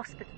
hospital.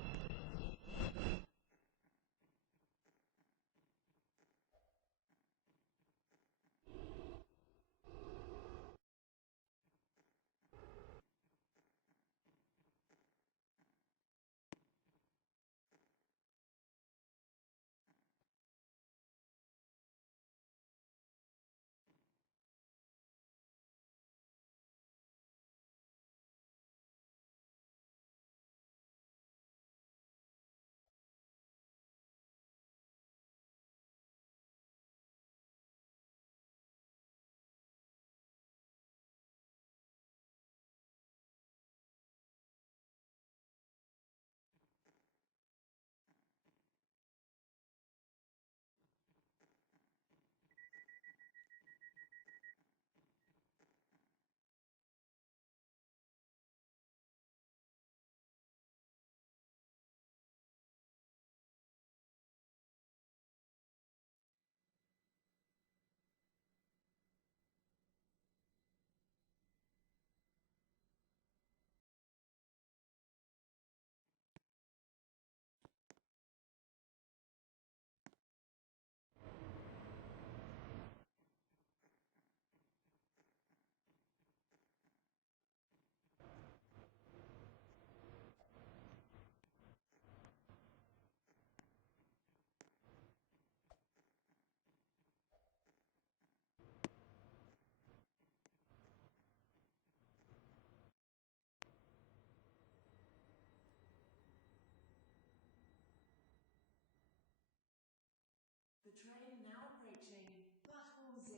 The train now approaching platform 0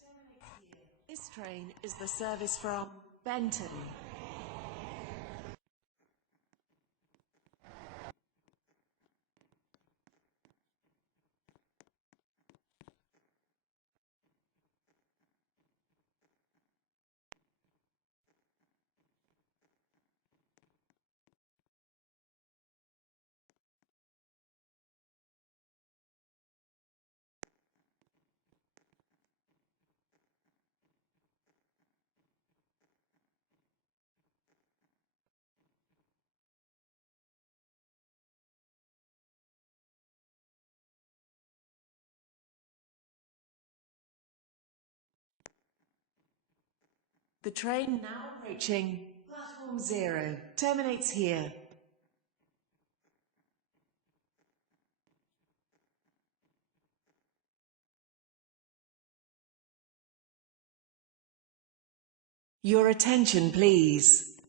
terminates here. This train is the service from Benton. The train now approaching platform 0 terminates here. Your attention, please.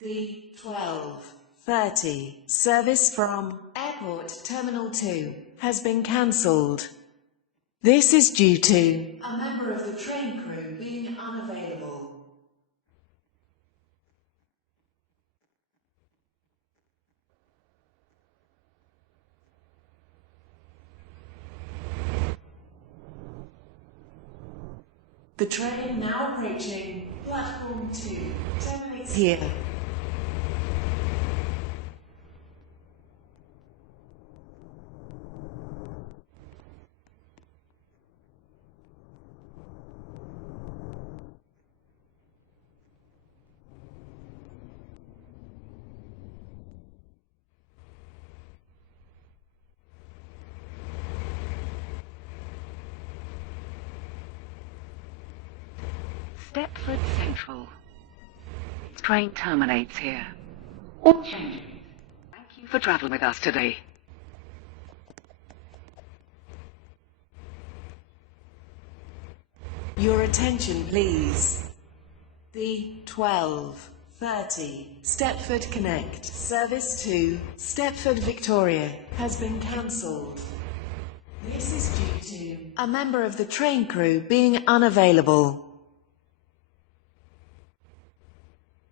The 12:30 service from Airport Terminal 2 has been cancelled. This is due to a member of the train crew being unavailable. The train now approaching platform 2 terminates here. Stepford Central. Train terminates here. All changes. Thank you for travelling with us today. Your attention, please. The 12:30 Stepford Connect service to Stepford Victoria has been cancelled. This is due to a member of the train crew being unavailable.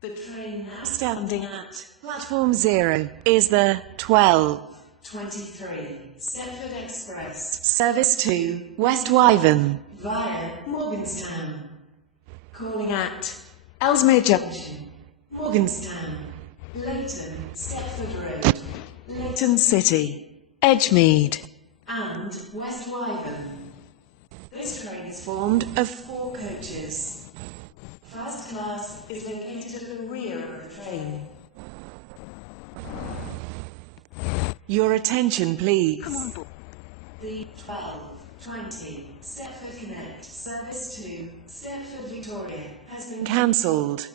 The train now standing at platform 0 is the 12:23 Stepford Express service to West Wyvern via Morganstown. Calling at Ellesmere Junction, Morganstown, Leighton, Stepford Road, Leighton City, Edgemead, and West Wyvern. This train is formed of 4 coaches. First class is located at the rear of the train. Your attention, please. Come on board. The 12:20 Stepford Connect service to Stepford Victoria has been cancelled.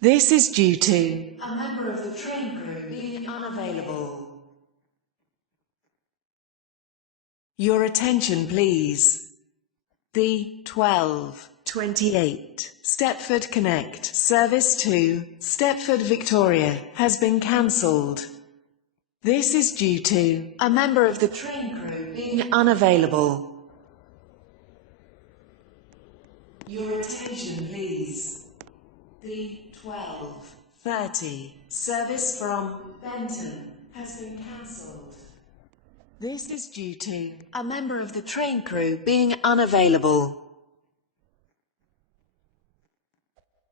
This is due to a member of the train crew being unavailable. Your attention, please. The 12:28 Stepford Connect service to Stepford Victoria has been cancelled. This is due to a member of the train crew being unavailable. Your attention, please. The 12:30 service from Benton has been cancelled. This is due to a member of the train crew being unavailable.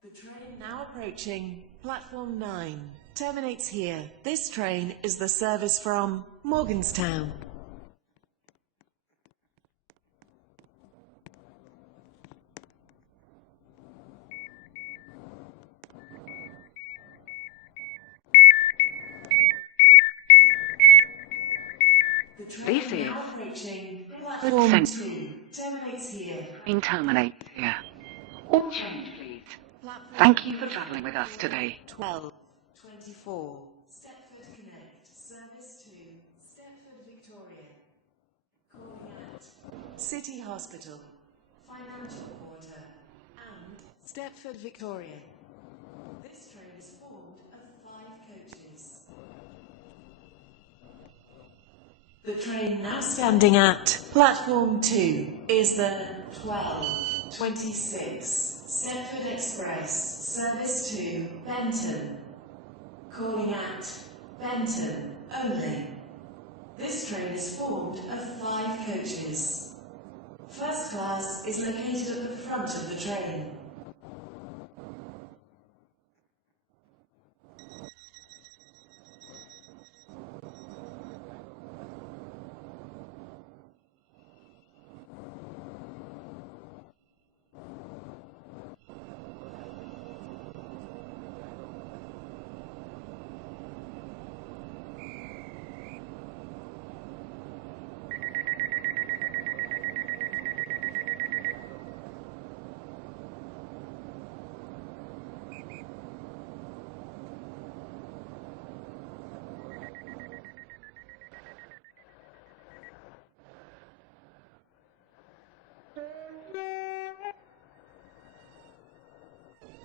The train now approaching platform 9 terminates here. This train is the service from Morganstown. The This train is now approaching platform 2 terminates here. Train terminates here. All change, please. Thank you for travelling with us today. 12:24 Stepford Connect service to Stepford Victoria. Calling at City Hospital, Financial Quarter and Stepford Victoria. This train is formed of 5 coaches. The train now standing at platform 2 is the 12:26 Stepford Express service to Benton. Calling at Benton only. This train is formed of 5 coaches. First class is located at the front of the train.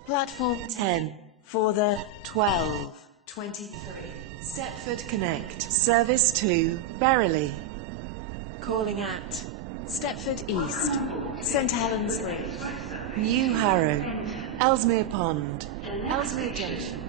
Platform 10 for the 12:23 Stepford Connect service to Berrily. Calling at Stepford East, St Helens Bridge, New Harrow, Ellesmere Pond, Ellesmere Junction.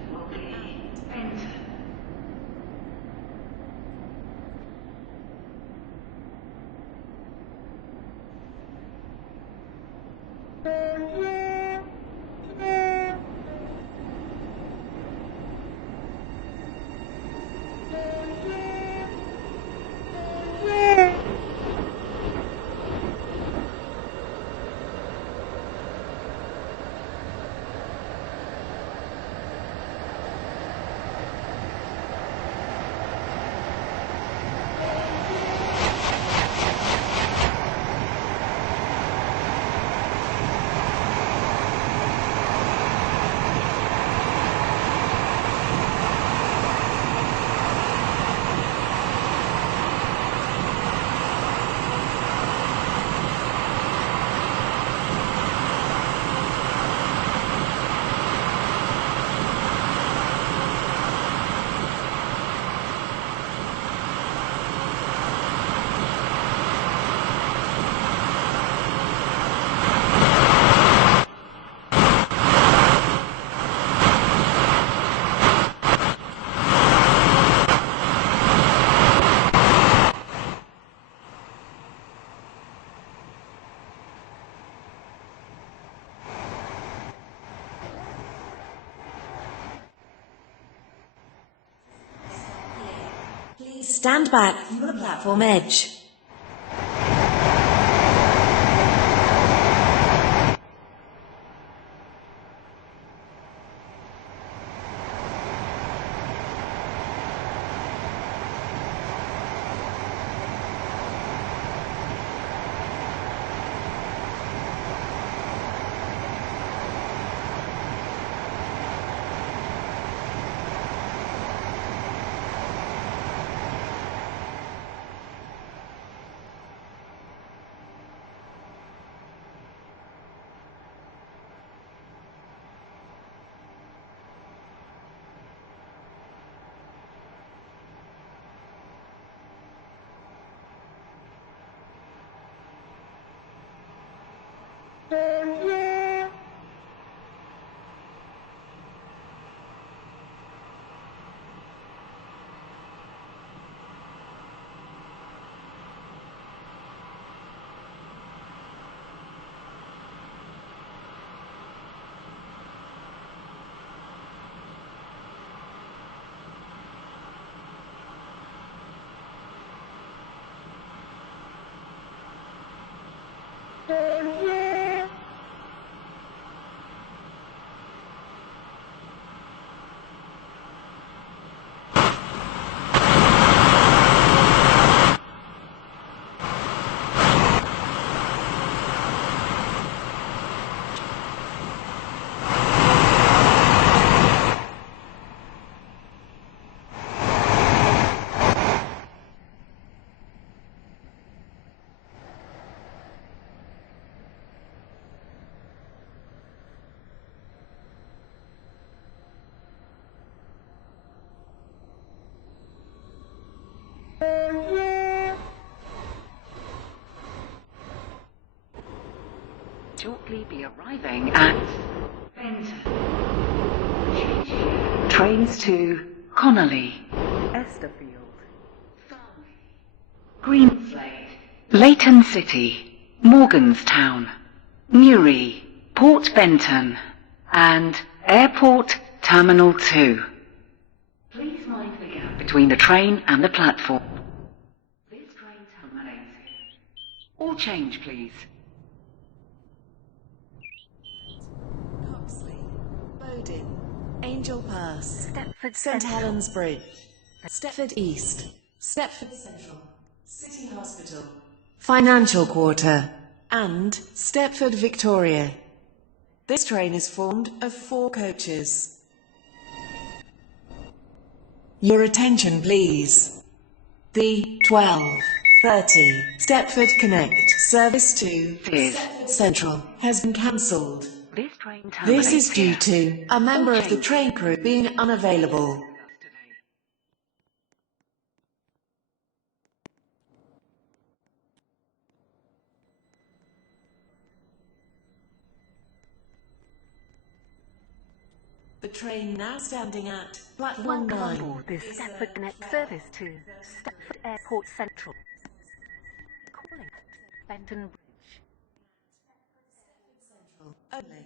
Please stand back from the platform edge. Shortly be arriving at Benton. Trains to Connolly, Esterfield, Greenslade, Leighton City, Morganstown, Newry, Port Benton, and Airport Terminal 2. Please mind the gap between the train and the platform. This train terminates here. All change, please. Coxley, Bowden, Angel Pass, Stepford St Central. Helens Bridge, Stepford East, Stepford Central, City Hospital, Financial Quarter, and Stepford Victoria. This train is formed of 4 coaches. Your attention please. The 12:30 Stepford Connect service to Stepford Central has been cancelled. This train terminates This is due here. to a member All of the change. train crew being unavailable. The train now standing at platform Welcome on 9. board this Stepford Connect service to Stepford Airport Central. Calling at Benton Bridge. Only.